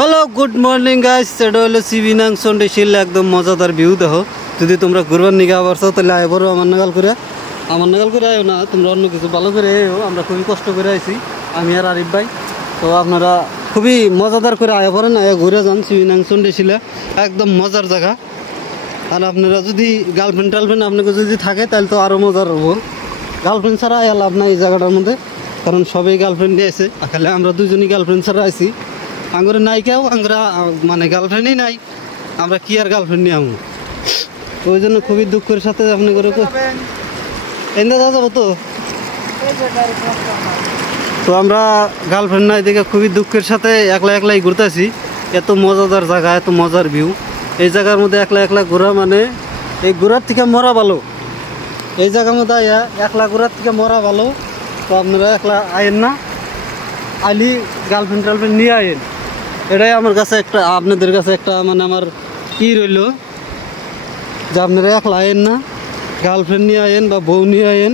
Hello good morning guys, এটা হলো সিবিনাং সন্ডে শিল একদম মজাদার ভিউ দেখো। যদি তোমরা ঘুরবার নিকে আবার তাহলে আয় বড় আমার নাগাল করে আয়ো না, তোমরা অন্য কিছু ভালো করে আয়ো। আমরা খুবই কষ্ট করে আইছি, আমি আর আরিফ ভাই। তো আপনারা খুবই মজাদার করে আয় পড়েন, আয় ঘুরে যান। সিবিনাং সন্ডে শিলা একদম মজার জায়গা। আর আপনারা যদি গার্লফ্রেন্ড আপনাকে যদি থাকে তাহলে তো আরও মজার হবো। গার্লফ্রেন্ড ছাড়া আয় লাভ নাই এই জায়গাটার মধ্যে, কারণ সবাই গার্লফ্রেন্ড নিয়ে এসে। খালি আমরা দুজনই গার্লফ্রেন্ড ছাড়া আইছি, আঙ্গুরে নাই কেউ, আঙ্গুরা মানে গার্লফ্রেন্ডই নাই। আমরা কি আর গার্লফ্রেন্ড নিয়ে আমু, ওই জন্য খুবই দুঃখের সাথে আপনি করে এনে যাওয়া যাবো। তো আমরা গার্লফ্রেন্ড নাই দেখে খুবই দুঃখের সাথে একলাই ঘুরতেছি। এত মজাদার জায়গা, এত মজার ভিউ। এই জায়গার মধ্যে একলা ঘোরা মানে এই ঘোরার থেকে মরা ভালো। এই জায়গার মধ্যে একলা ঘোরার থেকে মরা ভালো। তো আপনারা একলা আয়েন না, আইলি গার্লফ্রেন্ড নিয়ে আয়েন। এটাই আমার কাছে একটা, আপনাদের কাছে একটা মানে আমার কি রইল যে আপনারা একলা আয়েন না, গার্লফ্রেন্ড নিয়ে আয়েন বা বউ নিয়ে আয়েন,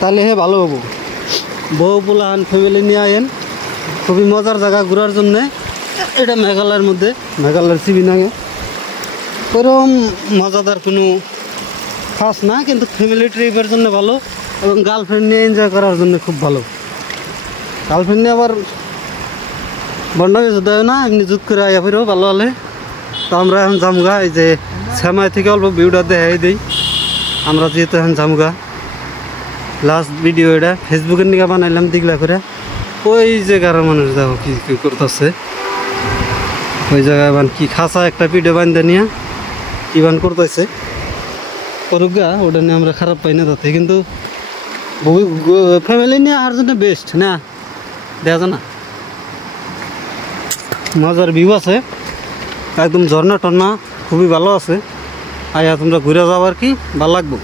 তাহলে হে ভালো হবো। বউ পোলাহান ফ্যামিলি নিয়ে আয়েন, খুবই মজার জায়গা ঘোরার জন্যে। এটা মেঘালয়ের মধ্যে, মেঘালয়ের সিবিনাঙে। ওরকম মজাদার কোনো খাস না, কিন্তু ফ্যামিলি ট্রিপের জন্য ভালো এবং গার্লফ্রেন্ড নিয়ে এনজয় করার জন্য খুব ভালো। গার্লফ্রেন্ড নিয়ে আবার বন্যা কিছু দেয় না, এমনি জুত করে আয়া ফিরেও ভালো হলে। তো আমরা এখন জামগা, এই যে শ্যামাই থেকে অল্প ভিউটা দেখাই দিই। আমরা যেহেতু এখন জামগা, লাস্ট ভিডিও এটা ফেসবুকের নিকে বানাইলাম দিগলা করে। ওই জায়গার মানুষ দেখো কি করতেছে, ওই জায়গায় বান কি খাসা একটা ভিডিও বান্ধে নিয়ে কি বান করতেছে করুক গা। ওটা নিয়ে আমরা খারাপ পাই না তাতে, কিন্তু ফ্যামিলি নিয়ে আর জন্য বেস্ট না, দেখা যায় না। মজার ভিউ আছে, একদম ঝর্ণা টর্ণা খুবই ভালো আছে। আয়া তোমরা ঘুরে যাবার কি ভালো লাগবো।